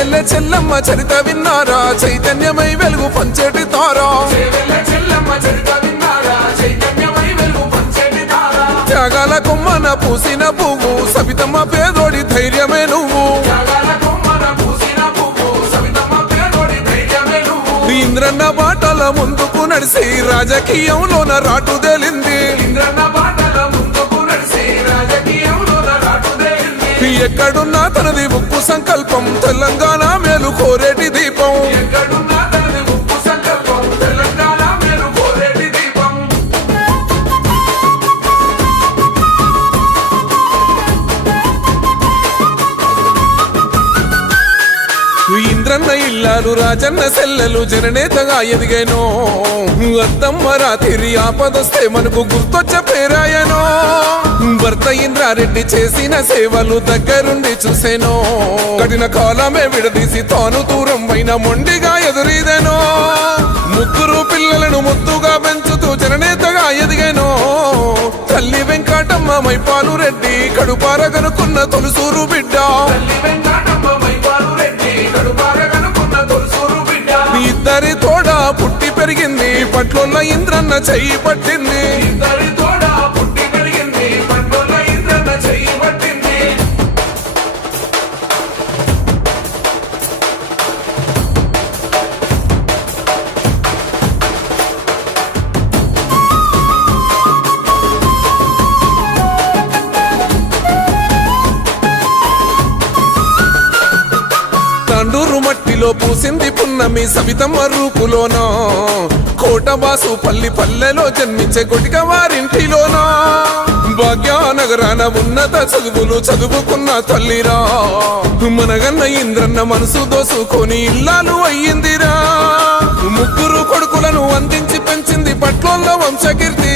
చేవెళ్ళే చెల్లమ్మ చరిత విన్నారా చైతన్యమై వెలుగు పంచేటి తారా త్యాగాల కొమ్మన పూసిన పువ్వు సవితమ్మ పేదోడి ధైర్యమే నువ్వు ఇంద్రన్న బాటల ముందుకు నడిసి రాజకీయంలోన రాటుదేలింది ఎక్కడున్నా తనది ఉప్పు సంకల్పం తెలంగాణ మేలు కోరేటి దీపం ఇంద్రన్న ఇల్లాలు రాజన్న సెల్లెలు జననేతగా ఎదిగానో అత్తమ్మ రాత్రి ఆపదొస్తే మనకు గుర్తొచ్చ పేరాయనో భర్త ఇంద్రారెడ్డి చేసిన సేవలు దగ్గరుండి చూసేనో కఠిన కాలమే విడదీసి తాను దూరం అయిన మొండిగా ఎదురీదెనో ముగ్గురు పిల్లలను ముద్దుగా పెంచుతూ జననేతగా ఎదిగానో తల్లి వెంకటమ్మ మైపాలు రెడ్డి కడుపారగనుకున్న తొలుసూరు బిడ్డ ఇద్దరి తోడ పుట్టి పెరిగింది పట్లోన్న ఇంద్రన్న చెయ్యి పట్టింది తండూరు మట్టిలో పూసింది పున్నమి సవితమ్మ రూపులోనా కోటబాసు పల్లి పల్లెలో జన్మించే కొటిక వారింటిలోనా భాగ్యనగరాన ఉన్నత చదువులు చదువుకున్న తల్లిరా మనగన్న ఇంద్రన్న మనసు దోసుకొని ఇల్లాలు అయ్యిందిరా ముగ్గురు కొడుకులను అందించి పెంచింది పట్లోళ్ళ వంశకీర్తి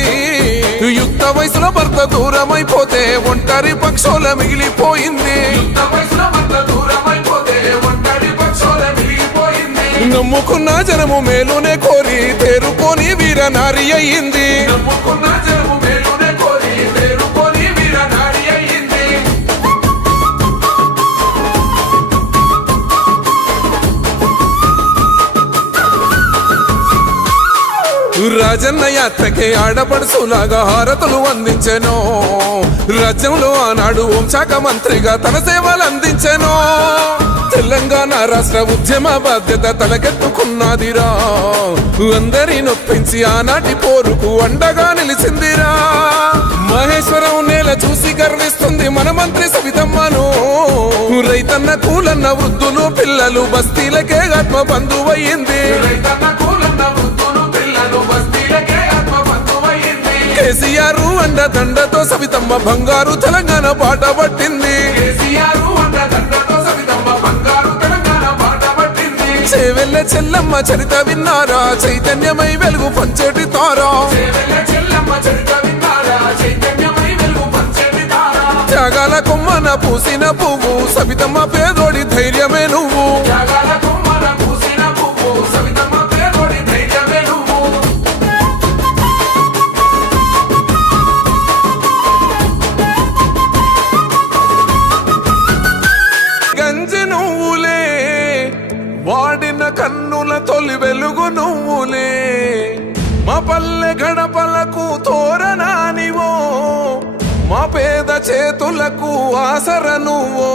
యుక్త వయసులో భర్త దూరమైపోతే ఒంటరి పక్షోల మిగిలిపోయింది నమ్ముకున్న జనము మేలునే కోరి తేరుకొని వీర నారి అయ్యింది రాజన్న యాత్రకే ఆడపడుసులాగా హారతులు అందించెనో రాజ్యంలో ఆనాడు హోంశాఖ మంత్రిగా తన సేవలు అందించెనో తెలంగాణ రాష్ట్ర ఉద్యమ బాధ్యత తలకెత్తుకున్నదిరా అందరి నొప్పించి ఆనాటి పోరుకు అండగా నిలిచిందిరా మహేశ్వరం నేల చూసి గర్విస్తుంది మన మంత్రి సవితమ్మను రైతన్న కూలన్న వృద్ధులు పిల్లలు బస్తీలకే ఆత్మ బంధువయ్యింది కేసీఆర్ అండ దండతో సవితమ్మ బంగారు తెలంగాణ బాట పట్టింది చేవెళ్ళే చెల్లమ్మ చరిత విన్నారా చైతన్యమై వెలుగు పంచేటి తారా త్యాగాల కొమ్మన పూసిన పువ్వు సవితమ్మ పేదోడి ధైర్యమే నువ్వు వాడిన కన్నుల తొలి వెలుగు నువ్వులే మా పల్లె గడపలకు తోరణానివో మా పేద చేతులకు ఆసర నువ్వో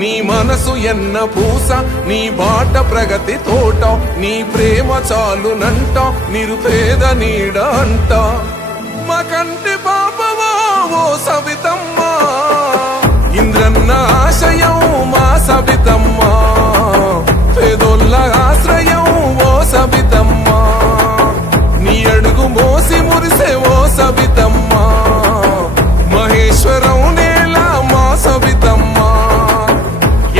నీ మనసు ఎన్న పూస నీ బాట ప్రగతి తోట నీ ప్రేమ చాలునంట నిరుపేద నీడ అంట మా కంటి పాపవో ఓ సవితమ్మ ఇంద్రన్న ఆశయం మా సవితమ్మ పేదోళ్ళ ఆశ్రయం ఓ సవితమ్మ నీ అడుగు మోసి మురిసే ఓ సవితమ్మ మహేశ్వరం నేల మా సవితమ్మ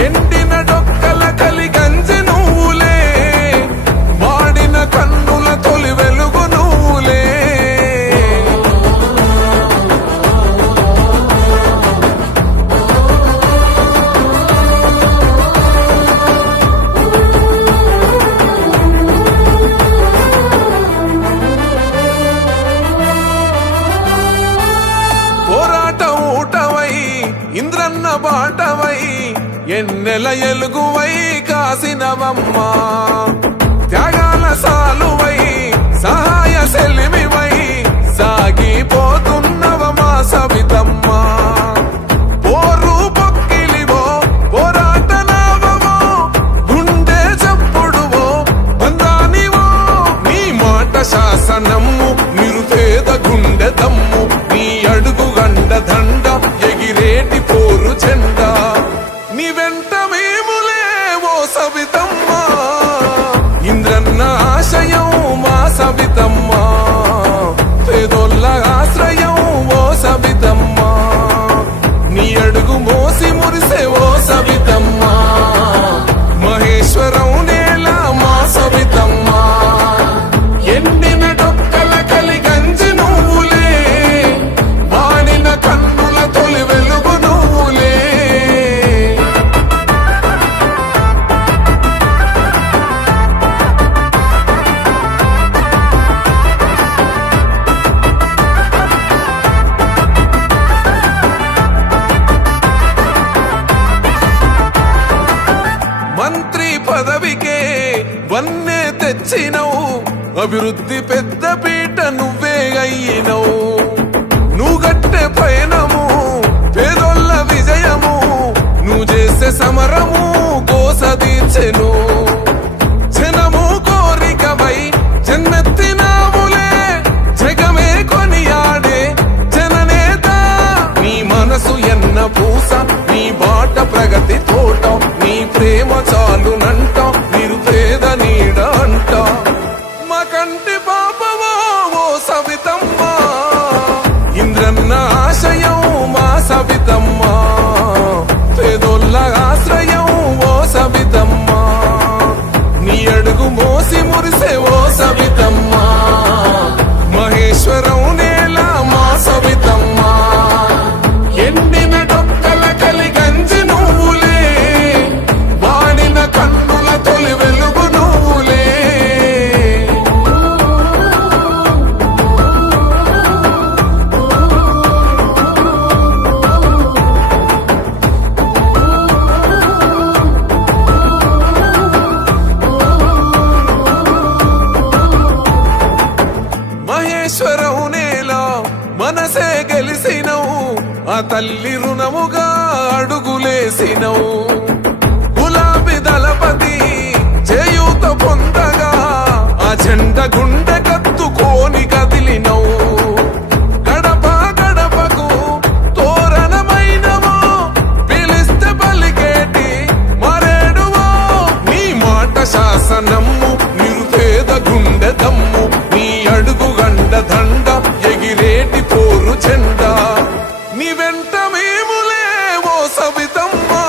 ఎండిన డొక్కల కలి గంజి నువ్వులే వాడిన కన్నుల తొలి వెలుగు నువ్వులే ఇంద్రన్న బాటవై ఎన్నెల ఎలుగువై కాసినవమ్మా త్యాగాల సాలువై సహాయ సెల్లిమివై సాగిపోతున్నవమా సవితమ్మా పోరు పొక్కిలివో పోరాట నావమో గుండె చప్పుడువో బంధానివో నీ మాట శాసనము నిరుపేద గుండె దమ్ము నీ అడుగు గండ దండ ఎగిరేటి పోరు జెండా నీ వెంట మేములే ఓ సవితమ్మా ఇంద్రన్న ఆశయం మా సవితమ్మా పేదోళ్ళ ఆశ్రయం ఓ సవితమ్మా నీ అడుగు మోసి మురిసే ఓ సవితమ్మా మహేశ్వరం నేల మా సవితమ్మా ఎండిన డొక్కల కలిగంజి నువ్వులే వాడిన కన్నుల తొలి వెలుగు నువ్వులే మంత్రి పదవికే వన్నే తెచ్చినవు అభివృద్ధి పెద్ద పీట నువ్వే అయ్యినవు నువ్వు గట్టె పయనము పేదోళ్ళ విజయము నువ్వు చేసే సమరము కోస తీర్చెను జనము కోరికవై జన్నెత్తినాములే జగమే కొనియాడే జననేత నీ మనసు ఎన్న పూస నీ బాట ప్రగతి తోట నీ ప్రేమ చాలునంట నిరుపేద నీడ అంట మా కంటి పాపవో ఓ సవితమ్మా ఇంద్రన్న ఆశయం మా సవితమ్మా పేదోళ్ళ ఆశ్రయం ఓ సవితమ్మా నీ అడుగు మోసి మురిసే ఓ సవితమ్మా మహేశ్వరం నేల మా సవితమ్మా ఎండిన డొక్కల కలిగంజి నువ్వులే వాడిన కన్నుల తొలి వెలుగు నువ్వులే మహేశ్వరం నేల మనసే గెలిసినవు ఆ తల్లి రుణముగా అడుగులేసినవు గులాబీ దళపతి చేయూత పొందగా ఆ జెండ గుండె కత్తుకోని కదిలినవు గడప గడపకు తోరణమైనవో పిలిస్తే పలికేటి మరేడువో నీ మాట శాసనము నిరుపేద గుండె దమ్ము నీ అడుగు గండ దండ ఎగిరేటి పోరు జెండా నీ వెంట మేములే ఓ సవితమ్మా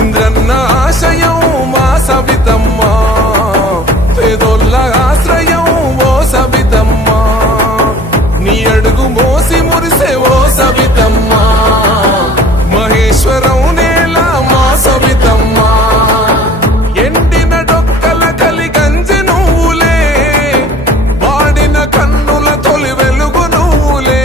ఇంద్రన్న ఆశయం మా సవితమ్మా పేదోళ్ళ ఆశ్రయం ఓ సవితమ్మా నీ అడుగు మోసి మురిసే ఓ సవితమ్మా మహేశ్వరం నేల మా సవితమ్మా ఎండిన డొక్కల కలిగంజి నువ్వులే వాడిన కన్నుల తొలి వెలుగు నువ్వులే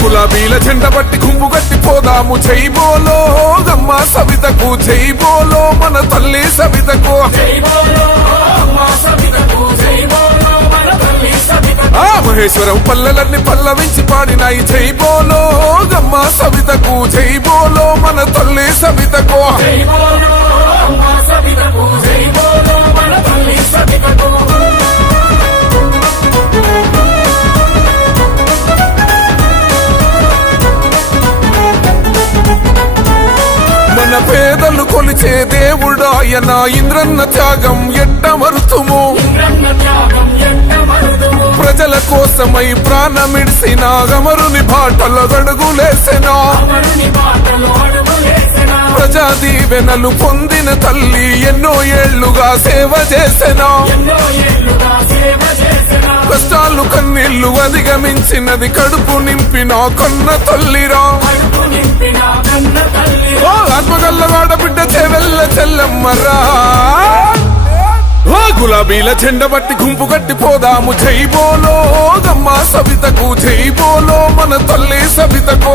గులాబీల జెండ బట్టి గుంపు గట్టి పోదాము జై బోలో గమ్మ సవితకు జై బోలో మన తల్లి సవితకు ఆ మహేశ్వరం పల్లెలన్నీ పల్లవించి పాడినాయి జై బోలో గమ్మ సవితకు జై బోలో మన తల్లి సవితకు మన పేదలు కొలిచే దేవుడాయన ఇంద్రన్న త్యాగం ఎట్టమరుతుము ప్రజల కోసమై ప్రాణమిడిసిన అమరుని బాటలో అడుగులేసెనా ప్రజా దీవెనలు పొందిన తల్లి ఎన్నో ఏళ్లుగా సేవ చేసెనా కష్టాలు కన్నీళ్లు అధిగమించినది కడుపు నింపిన కన్న తల్లిరా ఓ ఆత్మగల్లవాడ బిడ్డ చెవెల్ల చెల్లమ్మరా ఓ గులాబీల చెండ బట్టి గుంపు కట్టి పోదాము జై బోలో గమ్మ సవితకు జై బోలో మన తల్లి సవితకు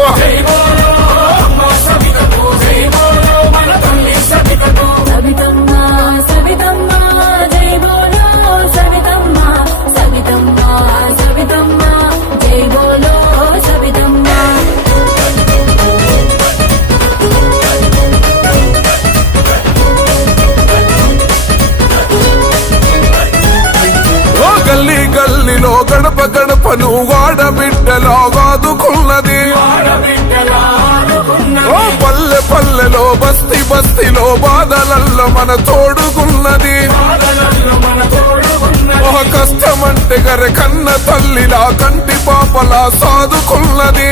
గల్లీ గల్లీలో గడప గడపను వాడబిడ్డలా వాదుకున్నది ఓ పల్లె పల్లెలో బస్తీ బస్తీలో బాధలల్లో మన తోడుకున్నది ఓ కష్టమంటే గర కన్న తల్లిలా కంటి పాపలా సాదుకున్నది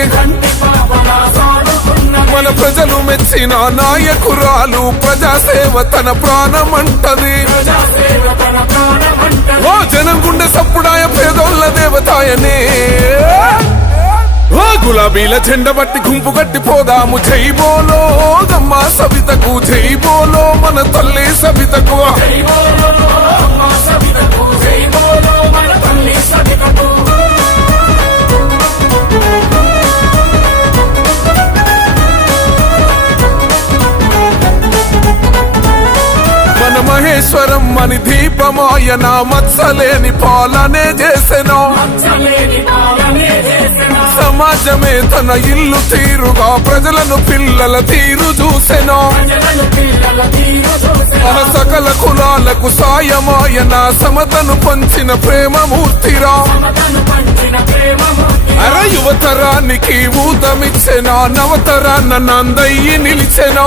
మన ప్రజలు మెచ్చిన నాయకురాలు ప్రజాసేవ తన ప్రాణమంటది ఓ జనం గుండె సప్పుడాయ పేదోళ్ళ దేవతాయనే ఓ గులాబీల చెండ బట్టి గుంపు కట్టి పోదాము జై బోలో గమ్మ సవితకు జై బోలో మన తల్లి సవితకు మహేశ్వరం అని దీపమాయన మత్సలేని పాలనే చేసెను సమాజమే తన ఇల్లు తీరుగా ప్రజలను పిల్లల తీరు చూసెను సకల కులాలకు సాయమాయన సమతను పంచిన ప్రేమమూర్తిరా అర యువతరానికి ఊతమిచ్చెనా నవతరాన్న నందయ్యి నిలిచెనా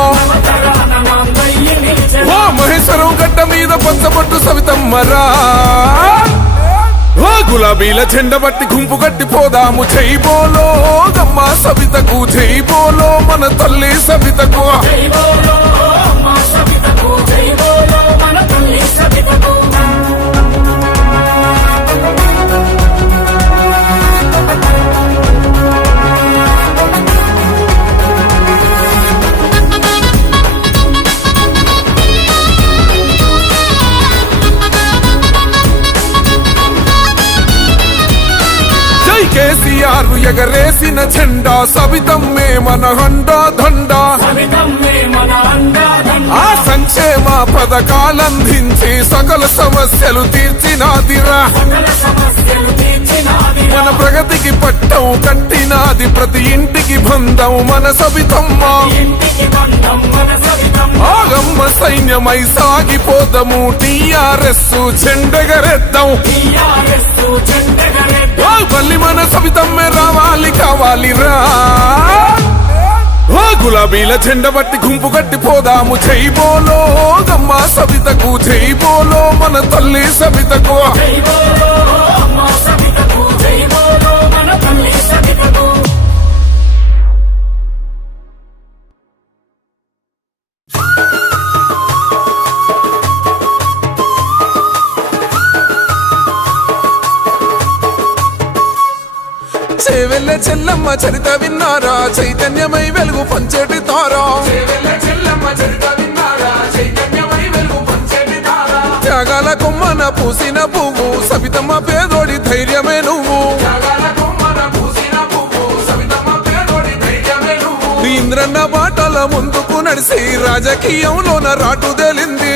ఓ మహేశ్వరం గడ్డ మీద పంచబట్టు సవితమ్మరా ఓ గులాబీల చెండ బట్టి గుంపు కట్టి పోదాము జై బోలో గమ్మ సవితకు జై బోలో మన తల్లి సవితకు కేసీఆర్ ఎగరేసిన జెండా సవితమ్మే మన హండా దండా ఆ సంక్షేమ పథకాలందించి సకల సమస్యలు తీర్చినాదిరా మన ప్రగతికి పట్టం కట్టినాది ప్రతి ఇంటికి బంధం మన సవితమ్మ ఆగమ్మ సైన్యమై సాగిపోదము టీఆర్ఎస్ చెండగరెద్దాం మళ్ళీ మన సవితమ్మే రావాలి కావాలిరా ఓ గులాబీల చెండ బట్టి గుంపు కట్టి పోదాము జై బోలో గమ్మ సవితకు జై బోలో మన తల్లి సవితకు చెవెల్ల చెల్లమ్మ చరిత విన్నారా చైతన్యమై వెలుగు పంచేటి తారా త్యాగాల కొమ్మన పూసిన పువ్వు సవితమ్మ పేదోడి ధైర్యమే నువ్వు ఇంద్రన్న బాటల ముందుకు నడిసి రాజకీయంలోన రాటుదేలింది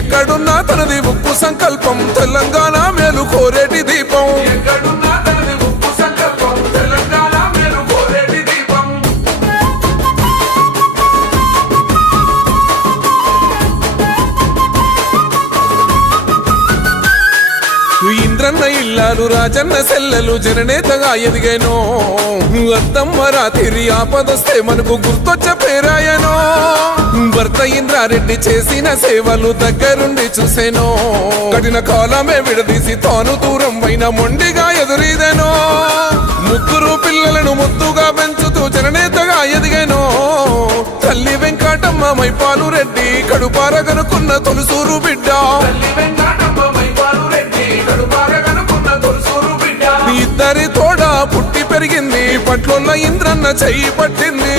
ఎక్కడున్నా తనది ఉప్పు సంకల్పం తెలంగాణ మేలు కోరేటి దీపం ఇంద్రన్న ఇల్లాలు రాజన్న సెల్లలు జననేతగా ఎదిగానో అత్తమ్మ రాత్రి ఆపదొస్తే మనకు గుర్తొచ్చే పేరాయనో భర్త ఇంద్రారెడ్డి చేసిన సేవలు దగ్గరుండి చూసేనో కఠిన కాలమే విడదీసి తాను దూరం అయిన మొండిగా ఎదురీదెనో ముగ్గురు పిల్లలను ముద్దుగా పెంచుతూ జననేతగా ఎదిగానో తల్లి వెంకటమ్మ మైపాలు రెడ్డి కడుపార కనుకున్న తొలుసూరు బిడ్డ. ఇద్దరి తోడ పుట్టి పెరిగింది పట్లోళ్ళ ఇంద్రన్న చెయ్యి పట్టింది.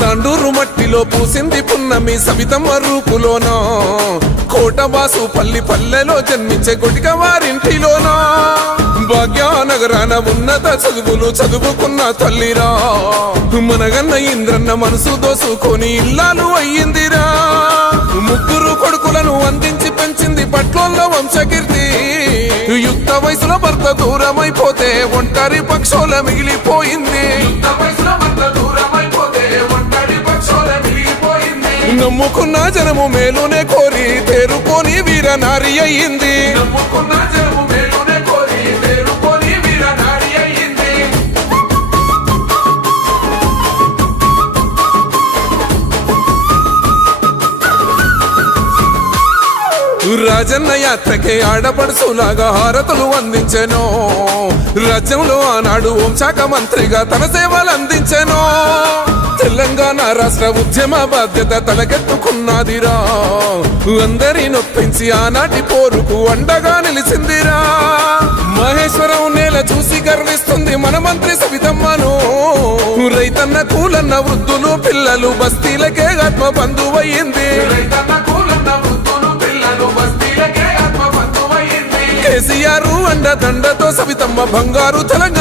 తండూరు మట్టిలో పూసింది పున్నమి సవితమ్మ రూపులోనో కోటబాసు పల్లి పల్లెలో జన్మించే కొటిక వారింటిలోనో భాగ్యనగరాన ఉన్నత చదువులు చదువుకున్న తల్లిరా మనగన్న ఇంద్రన్న మనసు దోసుకొని ఇల్లాలు అయ్యిందిరా. ముగ్గురు కొడుకులను అందించి పెంచింది పట్లోళ్ళ వంశకీర్తి. యుక్త వయసులో భర్త దూరమైపోతే ఒంటరి పక్షుల మిగిలిపోయింది. నమ్ముకున్న జనము మేలునే కోరి తేరుకొని వీర నారి అయ్యింది. రాజన్న యాత్రకే ఆడపడుసులాగా హారతులు అందించెనో రాజ్యంలో ఆనాడు హోంశాఖ మంత్రిగా తన సేవలు అందించెనో. తెలంగాణ రాష్ట్ర ఉద్యమ బాధ్యత తలకెత్తుకున్నదిరా అందరి నొప్పించి ఆనాటి పోరుకు అండగా నిలిచిందిరా. మహేశ్వరం నేల చూసి గర్విస్తుంది మన మంత్రి సవితమ్మను. రైతన్న కూలన్న వృద్ధులు పిల్లలు బస్తీలకే ఆత్మ బంధువయ్యింది. కేసీఆర్ అండ దండతో సవితమ్మ బంగారు తెలంగాణ